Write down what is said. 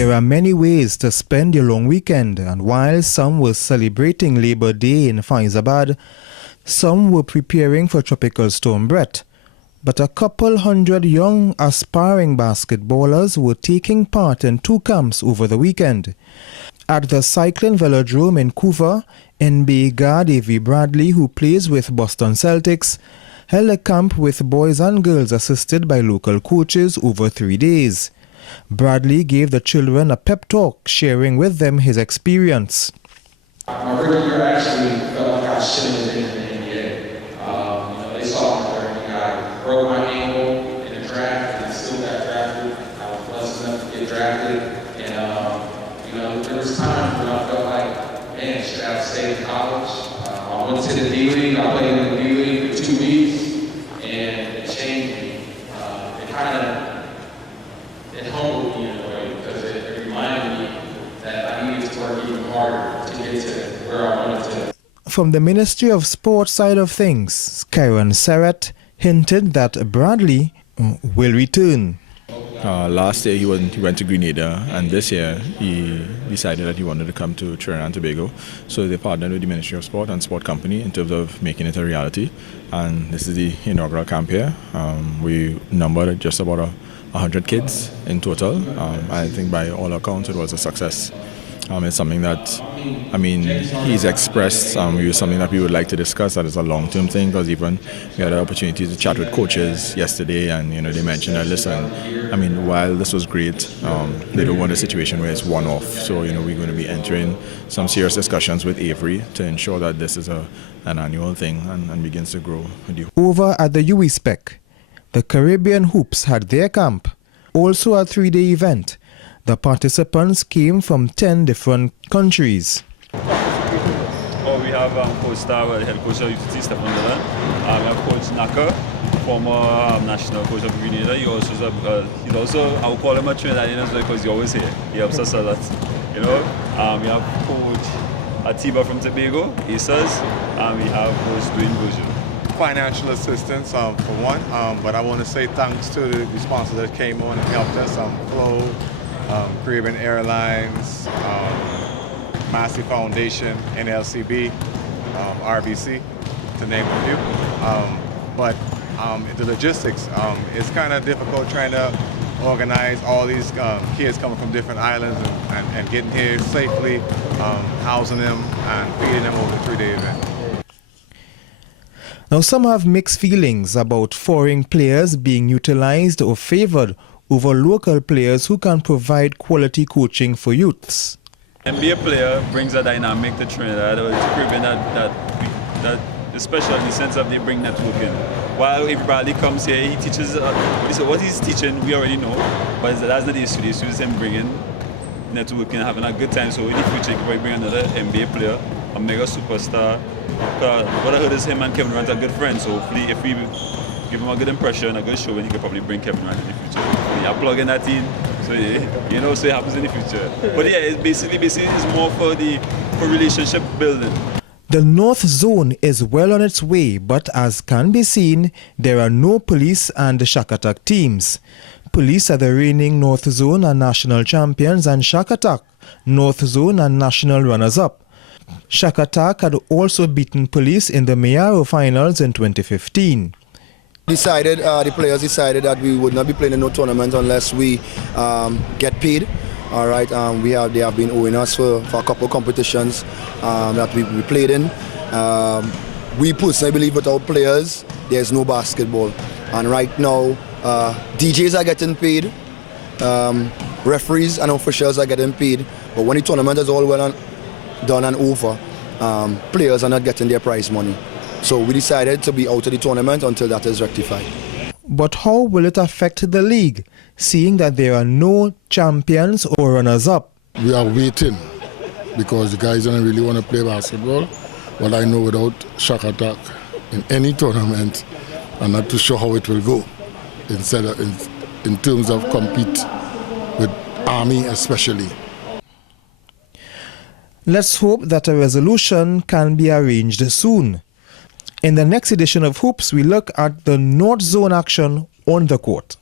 There are many ways to spend your long weekend, and while some were celebrating Labor Day in Faizabad, some were preparing for Tropical Storm Brett. But a couple hundred young aspiring basketballers were taking part in two camps over the weekend. At the Cycling Velodrome in Couva, NBA guard A.V. Bradley, who plays with Boston Celtics, held a camp with boys and girls assisted by local coaches over 3 days. Bradley gave the children a pep talk, sharing with them his experience. My rookie year actually felt like I shouldn't have been in the NBA. They saw me there. I broke my ankle in the draft and still got drafted. I was blessed enough to get drafted. And, there was times when I felt like, man, should I have stayed in college? I went to the D League. I played in the D League for 2 weeks, and it changed me. It humbled me in a way because it reminded me that I needed to work even harder to get to where I wanted to. From the Ministry of Sports side of things, Kyron Serrett hinted that Bradley will return. Last year he went to Grenada, and this year he decided that he wanted to come to Trinidad and Tobago. So they partnered with the Ministry of Sport and Sport Company in terms of making it a reality. And this is the inaugural camp here. We numbered just about 100 kids in total. I think by all accounts it was a success. It's something that, he's expressed something that we would like to discuss. That is a long-term thing, because even we had an opportunity to chat with coaches yesterday, and they mentioned that, listen, while this was great, they don't want a situation where it's one-off. So we're going to be entering some serious discussions with Avery to ensure that this is an annual thing and begins to grow. Over at the UWI-SPEC, the Caribbean Hoops had their camp, also a 3-day event. The participants came from 10 different countries. We have Coach Star, head coach of UTT, Stephen Dillon. We have Coach Naka, former national coach of Grenada. He's also, I would call him a Trinidadian because he's always here. He helps us a lot. We have Coach Atiba from Tobago, Aces, and we have Coach Dwayne Bourgeois. Financial assistance for one, but I want to say thanks to the sponsors that came on and helped us, Flow, Caribbean Airlines, Massey Foundation, NLCB, RBC, to name a few. But the logistics, it's kind of difficult trying to organize all these kids coming from different islands and getting here safely, housing them and feeding them over the 3-day event. Now, some have mixed feelings about foreign players being utilized or favored over local players who can provide quality coaching for youths. NBA player brings a dynamic to Trinidad, or to Caribbean that especially in the sense of they bring networking. While everybody comes here, he teaches what he's teaching, we already know, but that's not the issue. The issue is him bringing networking, having a good time. So in the future, he can probably bring another NBA player, a mega superstar. What I heard is him and Kevin Durant are good friends, so hopefully if we give him a good impression, a good show, and he can probably bring Kevin Durant in the future. I plug in that in, so so it happens in the future. But yeah, it's basically it's more for relationship building. The North Zone is well on its way, but as can be seen, there are no Police and Shakatak teams. Police are the reigning North Zone and national champions, and Shakatak, North Zone and national runners-up. Shakatak had also beaten Police in the Mayaro finals in 2015. The players decided that we would not be playing in no tournament unless we get paid. All right, they have been owing us for a couple of competitions that we played in. We personally believe without players, there's no basketball. And right now, DJs are getting paid, referees and officials are getting paid. But when the tournament is all well and done and over, players are not getting their prize money. So we decided to be out of the tournament until that is rectified. But how will it affect the league, seeing that there are no champions or runners-up? We are waiting because the guys don't really want to play basketball. But I know without Shakatak in any tournament, I'm not too sure how it will go. In terms of compete with Army especially. Let's hope that a resolution can be arranged soon. In the next edition of Hoops, we look at the North Zone action on the court.